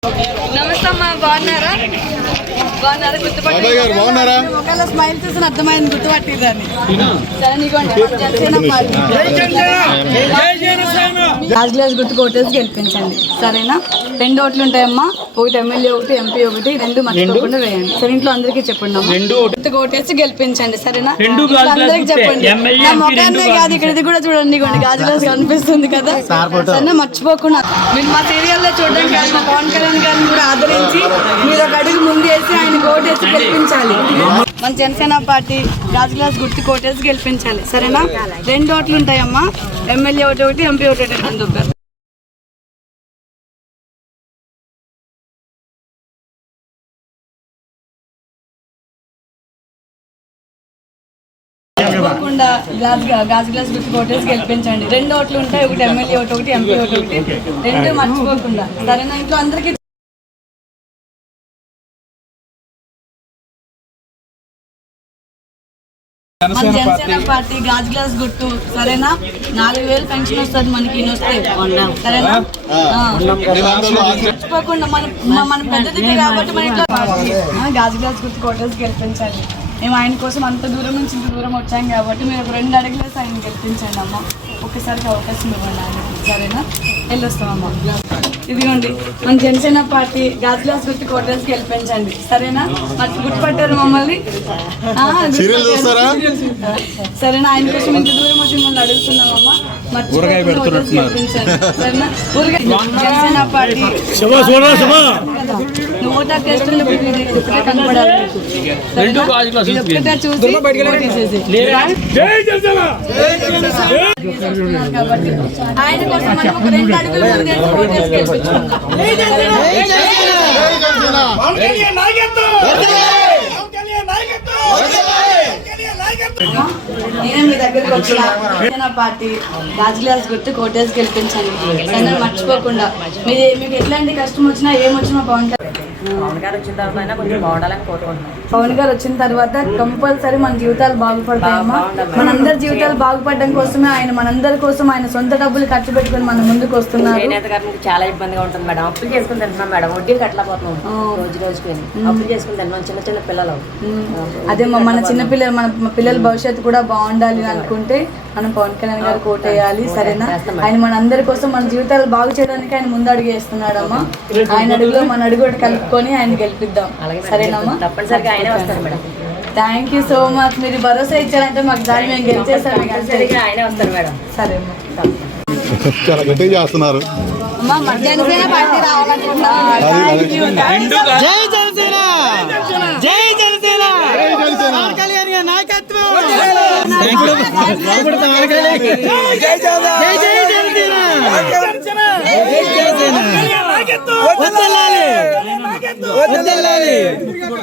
నమస్తే అమ్మా, బాగున్నారా? బాగున్నారా? గుర్తుపట్టారా? స్మైల్ చూసిన అర్థమైంది, గుర్తుపట్టిందని. సరే నీకోండి, లాస్ట్ గ్లాస్ గుర్తు కోటేసి గెలిపించండి, సరేనా? 2 ఓట్లు ఉంటాయమ్మా, ఒకటి ఎమ్మెల్యే, ఒకటి ఎంపీ, ఒకటి 2 మర్చిపోకుండా వేయండి. సరే ఇంట్లో అందరికీ చెప్పండి అమ్మా, గుర్తు కోటేసి గెలిపించండి, సరేనా? అందరికి చెప్పండి. నా మొఖాన్నే కాదు, ఇక్కడ ఇది కూడా చూడండి, గాజు గ్లాస్ కనిపిస్తుంది కదా, సరేనా? మర్చిపోకుండా మీరు మా సీరియల్లో చూడడం కాదు, మా పవన్ కళ్యాణ్ గారిని కూడా ఆదరించి మీరు ఒక అడుగు ముందు వేసి ఆయన కోటేసి గెలిపించాలి. మన జనసేన పార్టీ గాజు గ్లాస్ గుర్తు కోటేసి గెలిపించాలి, సరేనా? 2 ఓట్లు ఉంటాయమ్మా, ఎమ్మెల్యే ఒకటి, ఎంపీ ఒకటి. తప్పకుండా గాజు గ్లాస్ గుర్తు కోటేసి గెలిపించండి. 2 ఓట్లు ఉంటాయి, ఒకటి ఎమ్మెల్యే ఒకటి, ఎంపీ ఒకటి. 2 మర్చిపోకుండా, సరేనా? ఇంట్లో అందరికీ మన జనసేన పార్టీ గాజు గ్లాస్ గుర్తు, సరేనా? 4000 పెన్షన్ వస్తుంది మనకి, సరేనా? మర్చిపోకుండా మనం పెద్దది కాబట్టి మన ఇంట్లో గాజు గ్లాస్ గుర్తు కోటేసి గెలిపించండి. మేము ఆయన కోసం అంత దూరం నుంచి ఇంత దూరం వచ్చాం కాబట్టి మీరు ఒక 2 అడుగులేసి ఆయన గెలిపించండి అమ్మ. ఒక్కసారికి అవకాశం ఇవ్వండి ఆయన, సరేనా? వెళ్ళొస్తామమ్మా. ఇదిగోండి మన జనసేన పార్టీ గాజు గ్లాస్ గుర్తు కోటేసి గెలిపించండి, సరేనా? మరి గుర్తుపట్టారు మమ్మల్ని, సరేనా? ఆయన కోసం ఇంత దూరం వచ్చి మిమ్మల్ని అడుగుతున్నామమ్మా, గెలిపించండి, సరేనా? జనసేన పార్టీ ఓటా టెస్టులు కనపడాలి కాబట్టి ఆయన కోసం మనం ఒక 2 అడుగులు ముందు గెలిపించుకుందాం. నేను మీ దగ్గరకు వచ్చిన జనసేన పార్టీ గాజు గ్లాస్ గుర్తు కోటేసి గెలిపించండి, మర్చిపోకుండా. మీకు ఎట్లాంటి కష్టం వచ్చినా ఏమొచ్చినా పవన్ గారు వచ్చిన తర్వాత కొంచెం బాగుండాలని కోరుకుంటున్నాం. పవన్ గారు వచ్చిన తర్వాత కంపల్సరీ మన జీవితాలు బాగుపడతాయమ్మా. మనందరి జీవితాలు బాగుపడడం కోసమే ఆయన మనందరి కోసం ఆయన సొంత డబ్బులు ఖర్చు పెట్టుకుని మన ముందుకు వస్తున్నారు. చాలా ఇబ్బందిగా ఉంటుంది మేడం, అప్పులు చేసుకుని తింటున్నాం మేడం, వడ్డీలు కట్టలేకపోతున్నాం, రోజుకి అప్పులు చేసుకుని తింటున్నాం, చిన్న పిల్లలు. అదే మన చిన్నపిల్లలు, మన పిల్లల భవిష్యత్తు కూడా బాగుండాలి అనుకుంటే మనం పవన్ కళ్యాణ్ గారు కోటేయాలి, సరేనా? ఆయన మనందరి కోసం మన జీవితాలు బాగు చేయడానికి ఆయన ముందు అడుగు వేస్తున్నాడమ్మా. ఆయన అడుగులో మన అడుగు కలుపుకొని ఆయన గెలిపిద్దాం, సరేనమ్మా? తప్పనిసరిగా ఆయనే వస్తారు madam. Thank you so much. మీరు భరోసా ఇచ్చారంటే మాకు దాన్ని మేము గెలిచేసాం, ఆయనే వస్తారు మేడం. సరే చాలా గట్టిగా చేస్తున్నారు. జనసేన పార్టీ రావాలనుకుంటున్నాం. నాయకత్వం